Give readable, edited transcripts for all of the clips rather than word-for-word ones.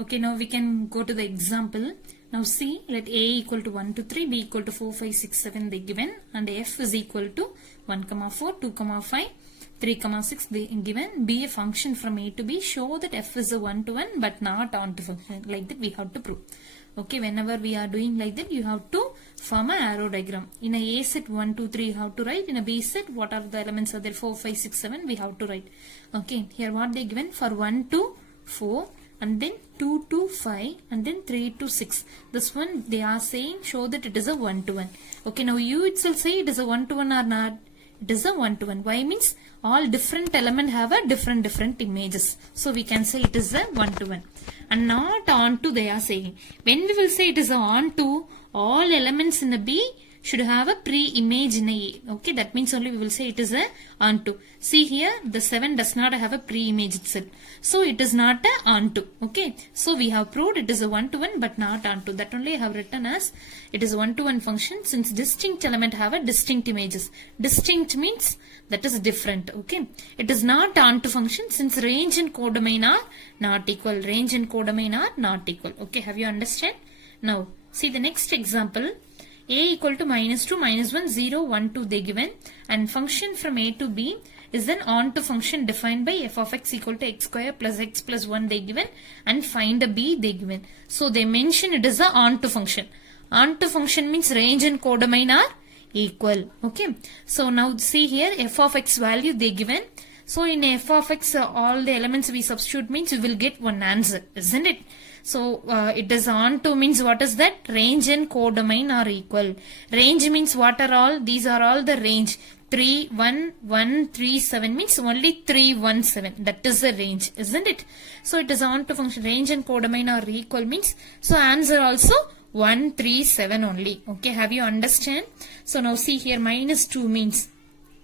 Okay, now we can go to the example. Now see, let A equal to 1 to 3, B equal to 4, 5, 6, 7 they given, and F is equal to 1, 4, 2, 5, 3, 6 they given. Be a function from A to B. Show that F is a one-to-one but not onto function. Like that we have to prove. Okay, whenever we are doing like that, you have to form an arrow diagram. In a A set 1, 2, 3 you have to write. In a B set, what are the elements are there? 4, 5, 6, 7 we have to write. Okay, here what they given for 1 to 4. And then 2 to 5 and then 3 to 6. This one they are saying show that it is a one-to-one. Okay, now you itself say it is a one-to-one or not. It is a one-to-one. Why means all different elements have a different images. So we can say it is a one-to-one. And not onto they are saying. When we will say it is a onto, all elements in the B should have a pre-image in a. Okay, that means only we will say it is a onto. See here, the 7 does not have a pre-image itself. So it is not a onto. Okay, so we have proved it is a one-to-one but not onto. That only I have written as it is a one-to-one function since distinct element have a distinct images. Distinct means that is different. Okay, it is not onto function since range and codomain are not equal. Range and codomain are not equal. Okay, have you understand? Now see the next example. A equal to -2, -1, 0, 1, 2 they given, and function from A to B is an onto function defined by f of x equal to x square plus x plus 1 they given, and find a B they given. So they mention it is a onto function. Onto function means range and codomain are equal. Okay, so now see here f of x value they given. So in f of x all the elements we substitute means we will get one answer, isn't it? So it is onto means what is that? Range and codomain are equal. Range means what are all? These are all the range. 3, 1, 1, 3, 7 means only 3, 1, 7. That is the range, isn't it? So it is onto function. Range and codomain are equal means, so answer also 1, 3, 7 only. Okay, have you understand? So now see here -2 means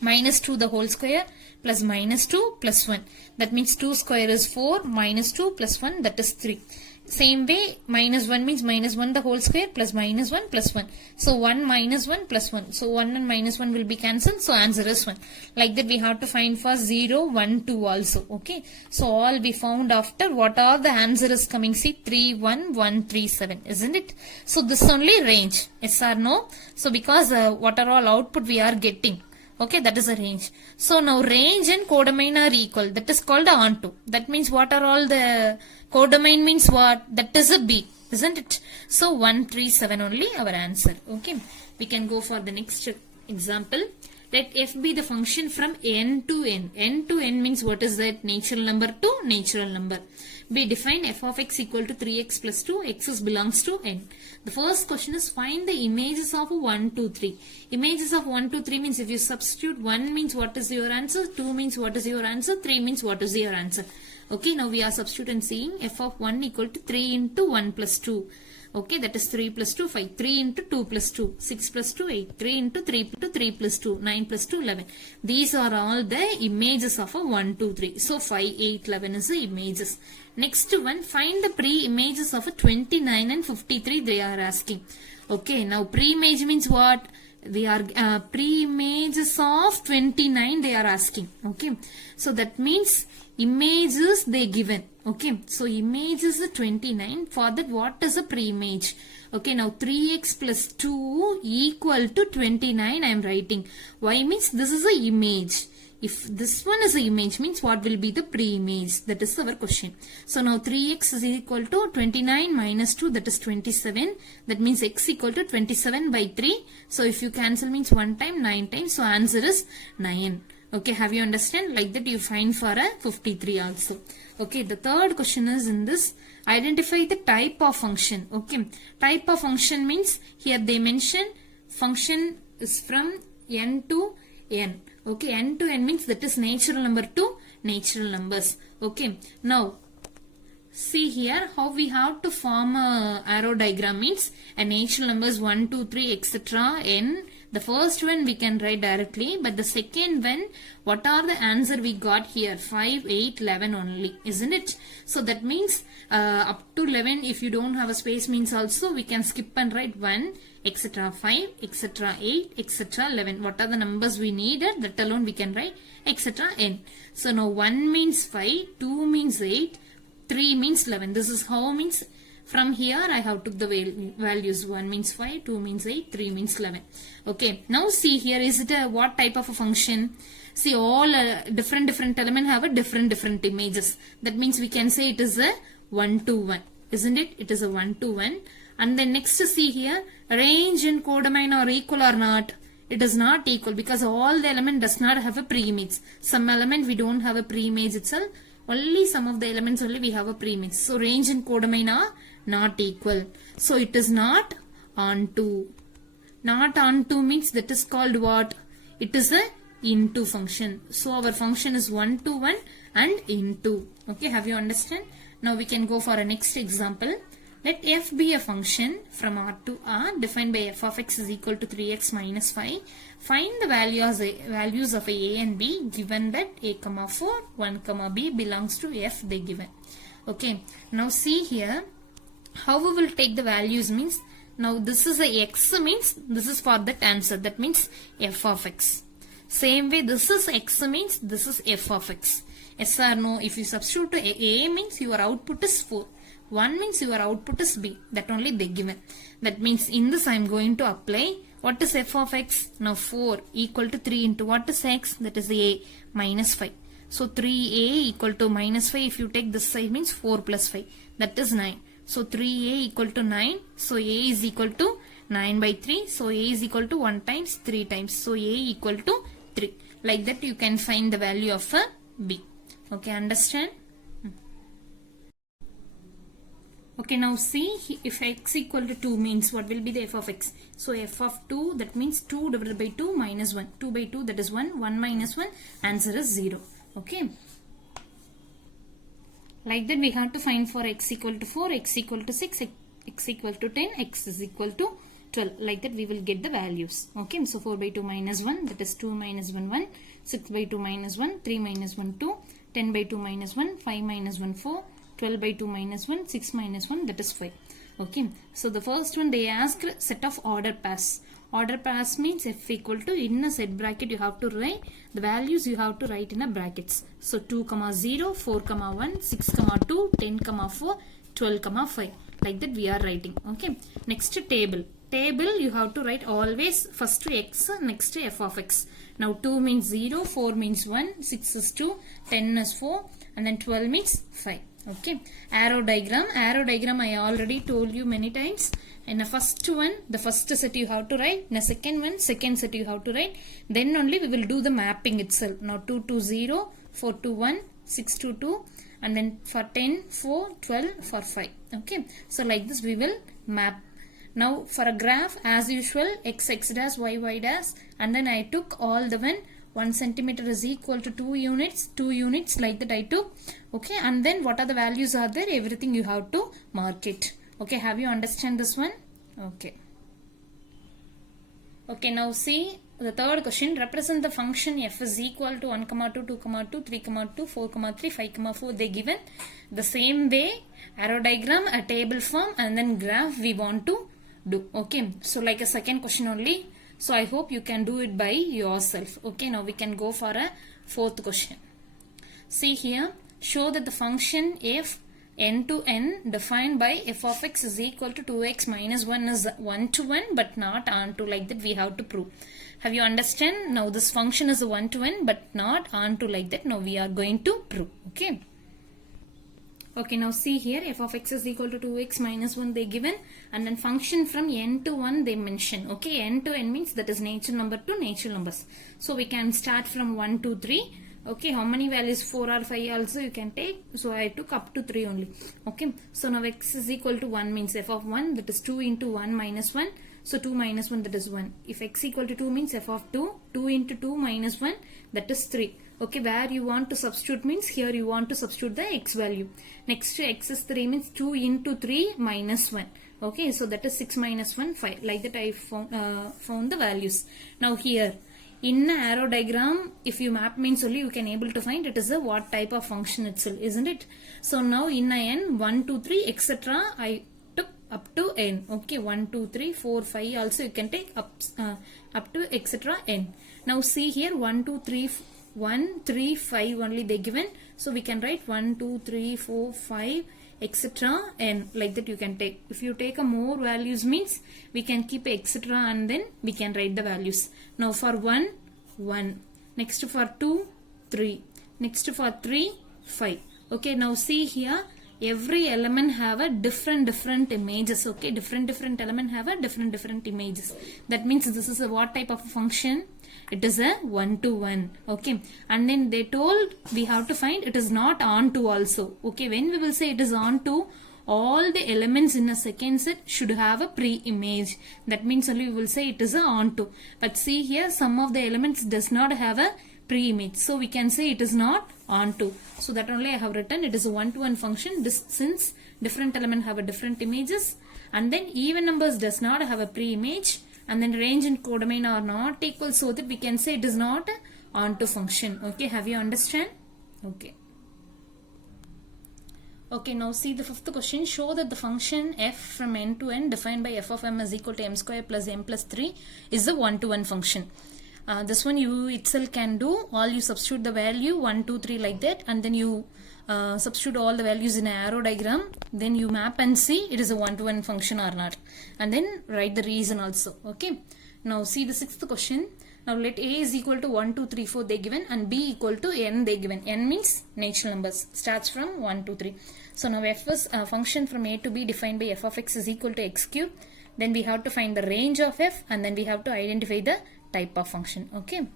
-2 the whole square plus -2 plus 1. That means 2 square is 4, -2 plus 1 that is 3. Same way, -1 means -1 the whole square plus -1 plus 1. So 1 -1 plus 1. So 1 and -1 will be cancelled. So answer is 1. Like that we have to find for 0, 1, 2 also. Okay. So all we found after what are the answer is coming. See 3, 1, 1, 3, 7. Isn't it? So this only range. Yes or no? So because what are all output we are getting. Okay, that is a range. So now range and codomain are equal. That is called a onto. That means what are all the codomain means what? That is a B, isn't it? So 1, 3, 7 only our answer. Okay, we can go for the next example. Let f be the function from n to n. N to n means what is that? Natural number to natural number. We define f of x equal to 3x plus 2. X belongs to n. The first question is find the images of 1, 2, 3. Images of 1, 2, 3 means if you substitute 1 means what is your answer, 2 means what is your answer, 3 means what is your answer. Okay, now we are substituting seeing f of 1 equal to 3 into 1 plus 2. Okay, that is 3 plus 2, 5. 3 into 2 plus 2, 6 plus 2, 8. 3 into 3 plus 2, 9 plus 2, 11. These are all the images of a 1, 2, 3. So 5, 8, 11 is the images. Next one, find the pre-images of a 29 and 53 they are asking. Okay, now pre-image means what? They are pre-images of 29 they are asking. Okay, so that means images they given. Okay, so image is 29. For that what is a pre-image? Okay, now 3x plus 2 equal to 29 I am writing. Why means this is a image. If this one is an image means what will be the pre-image? That is our question. So now 3x is equal to 29 minus 2 that is 27. That means x equal to 27 by 3. So if you cancel means 1 time 9 times. So answer is 9. Okay, have you understand? Like that you find for a 53 also. Okay, the third question is in this. Identify the type of function. Okay, type of function means here they mention function is from n to n. Okay, n to n means that is natural number to natural numbers. Okay, now see here how we have to form a arrow diagram means a natural numbers 1, 2, 3 etc. n. The first one we can write directly, but the second one, what are the answer we got here? 5, 8, 11 only, isn't it? So that means up to 11 if you don't have a space means also we can skip and write 1, etc. 5, etc. 8, etc. 11. What are the numbers we needed? That alone we can write, etc. n. So now 1 means 5, 2 means 8, 3 means 11. This is how means from here I have took the values. 1 means 5, 2 means 8, 3 means 11. Okay, now see here, is it a what type of a function? See, all different element have a different images. That means we can say it is a 1 to 1. Isn't it? It is a 1 to 1. And then next see here, range and codomain are equal or not? It is not equal because all the element does not have a pre-image. Some element we don't have a pre-image itself. Only some of the elements only we have a pre-image. So range and codomain are not equal. So it is not onto. Not onto means that is called what? It is a into function. So our function is 1 to 1 and into. Okay, have you understand? Now we can go for a next example. Let f be a function from R to R defined by f of x is equal to 3x minus 5. Find the values of a and b given that a comma 4, 1 comma b belongs to f they given. Okay, now see here how we will take the values means, now this is a x means this is for that answer, that means f of x. Same way this is x means this is f of x. Yes or no? If you substitute to a means your output is 4. 1 means your output is b. That only they given. That means in this I am going to apply what is f of x? Now 4 equal to 3 into what is x? That is a minus 5. So 3a equal to minus 5. If you take this side means 4 plus 5. That is 9. So 3a equal to 9. So a is equal to 9 by 3. So a is equal to 1 times 3 times. So a equal to 3. Like that you can find the value of a b. Okay, understand? Okay, now see if x equal to 2 means what will be the f of x. So f of 2, that means 2 divided by 2 minus 1. 2 by 2 that is 1. 1 minus 1, answer is 0. Okay. Like that we have to find for x equal to 4, x equal to 6, x equal to 10, x is equal to 12. Like that we will get the values. Okay, so 4 by 2 minus 1, that is 2 minus 1, 1. 6 by 2 minus 1, 3 minus 1, 2. 10 by 2 minus 1, 5 minus 1, 4. 12 by 2 minus 1, 6 minus 1, that is 5. Okay, so the first one they asked set of order pass. Order pass means f equal to, in a set bracket you have to write the values, you have to write in a brackets. So 2 comma 0, 4 comma 1, 6 comma 2, 10 comma 4, 12 comma 5. Like that we are writing. Okay, next table. Table you have to write always first to x, next to f of x. Now 2 means 0, 4 means 1, 6 is 2, 10 is 4, and then 12 means 5. Okay, arrow diagram I already told you many times. In the first one, the first set you have to write. In the second one, second set you have to write. Then only we will do the mapping itself. Now 2 to 0, 4 to 1, 6 to 2, and then for 10, 4, 12, for 5. Okay, so like this we will map. Now for a graph as usual, x dash, y dash, and then I took all the 1 centimeter is equal to 2 units like that I took. Okay, and then what are the values are there, everything you have to mark it. Okay, have you understand this one? Okay. Okay, now see the third question. Represent the function f is equal to 1, 2, 2, 2, 3, 2, 4, 3, 5, 4. They given the same way, arrow diagram, a table form, and then graph we want to do. Okay, so like a second question only. So I hope you can do it by yourself. Okay, now we can go for a fourth question. See here, show that the function f n to n defined by f of x is equal to 2x minus 1 is 1 to 1 but not onto, like that we have to prove. Have you understand? Now this function is a 1 to 1 but not onto, like that. Now we are going to prove. Okay. Okay, now see here, f of x is equal to 2x minus 1 they given, and then function from n to 1 they mention. Okay, n to n means that is natural number to natural numbers. So we can start from 1 to 3. Okay, how many values? 4 or 5 also you can take. So I took up to 3 only. Okay, so now x is equal to 1 means f of 1, that is 2 into 1 minus 1. So 2 minus 1, that is 1. If x equal to 2 means f of 2, 2 into 2 minus 1, that is 3. Okay, where you want to substitute means here you want to substitute the x value. Next to x is 3 means 2 into 3 minus 1. Okay, so that is 6 minus 1, 5. Like that I found the values. Now here, in the arrow diagram, if you map means only you can able to find it is a what type of function itself, isn't it? So now in a n, 1, 2, 3, etc. I took up to n. Okay, 1, 2, 3, 4, 5 also you can take up to etc. n. Now see here 1, 2, 3, 1, 3, 5 only they given. So we can write 1, 2, 3, 4, 5, etc. and like that you can take. If you take a more values means we can keep etc. and then we can write the values. Now for 1, 1. Next for 2, 3. Next for 3, 5. Okay, now see here. Every element have a different images. Okay, different element have a different images. That means this is a what type of function? It is a 1-to-1. Okay, and then they told we have to find it is not on to also. Okay, when we will say it is on to, all the elements in a second set should have a pre-image. That means only we will say it is a on to. But see here, some of the elements does not have a pre-image, so we can say it is not on to. So that only I have written it is a 1-to-1 function. This, since different element have a different images, and then even numbers does not have a pre-image, and then range and codomain are not equal, so that we can say it is not a on to function. Okay, have you understand? Okay. Okay, now see the fifth question. Show that the function f from n to n defined by f of m is equal to m square plus m plus 3 is a 1-to-1 function. This one you itself can do. All you substitute the value 1, 2, 3 like that, and then you substitute all the values in an arrow diagram. Then you map and see it is a 1-to-1 function or not, and then write the reason also. Okay. Now see the sixth question. Now let a is equal to 1, 2, 3, 4 they given, and b equal to n they given. N means natural numbers, starts from 1, 2, 3. So now f is a function from a to b defined by f of x is equal to x cube. Then we have to find the range of f, and then we have to identify the type of function. Okay.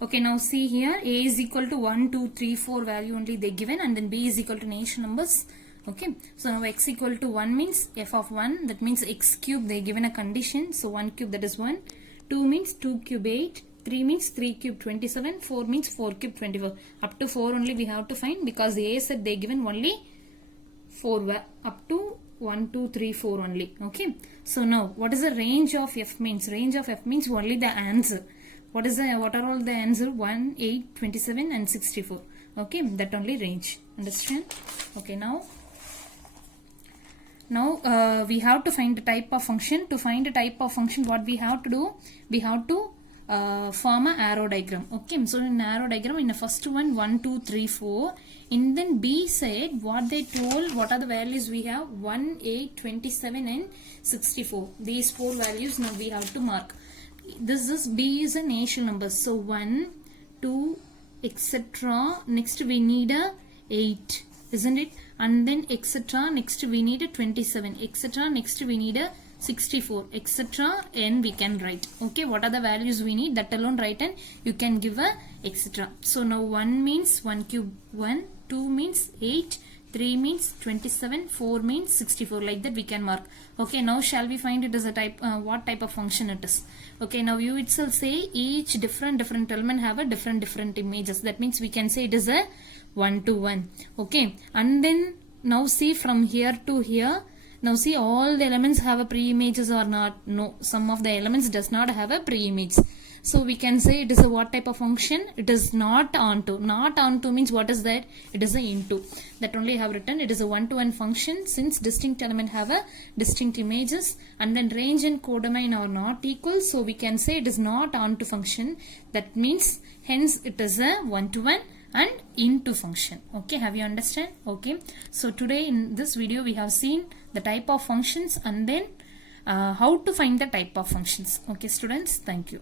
Okay, now see here, a is equal to 1, 2, 3, 4 value only they given, and then b is equal to natural numbers. Okay, so now x equal to 1 means f of 1, that means x cube they given a condition, so 1 cube that is 1, 2 means 2 cube 8, 3 means 3 cube 27, 4 means 4 cube 24. Up to 4 only we have to find, because a said they given only 4 up to 1, 2, 3, 4 only. Okay, so now what is the range of f means? Range of f means only the answer. What are all the answer? 1, 8, 27 and 64. Okay, that only range. Understand? Okay, now we have to find the type of function. To find the type of function, what we have to do? We have to form an arrow diagram. Okay, so in arrow diagram, in the first one 1, 2, 3, 4. In then b said what they told, what are the values we have? 1, 8, 27 and 64. These 4 values now we have to mark. This b is a natural number, so 1, 2, etc. Next we need a 8, isn't it? And then etc. Next we need a 27, etc. Next we need a 64, etc. and we can write. Okay, what are the values we need? That alone write, and you can give a etc. So now 1 means 1 cube 1, 2 means 8, 3 means 27, 4 means 64, like that we can mark. Okay, now shall we find it as a type, what type of function it is? Okay, now you itself say each different element have a different images. That means we can say it is a 1-to-1. Okay, and then now see from here to here. Now see all the elements have a pre-images or not? No, some of the elements does not have a pre-image. So we can say it is a what type of function? It is not onto. Not onto means what is that? It is a into. That only I have written. It is a 1-to-1 function since distinct element have a distinct images, and then range and codomain are not equal. So we can say it is not onto function. That means hence it is a 1-to-1 and into function. Okay, have you understand? Okay, so today in this video we have seen the type of functions, and then how to find the type of functions. Okay students, thank you.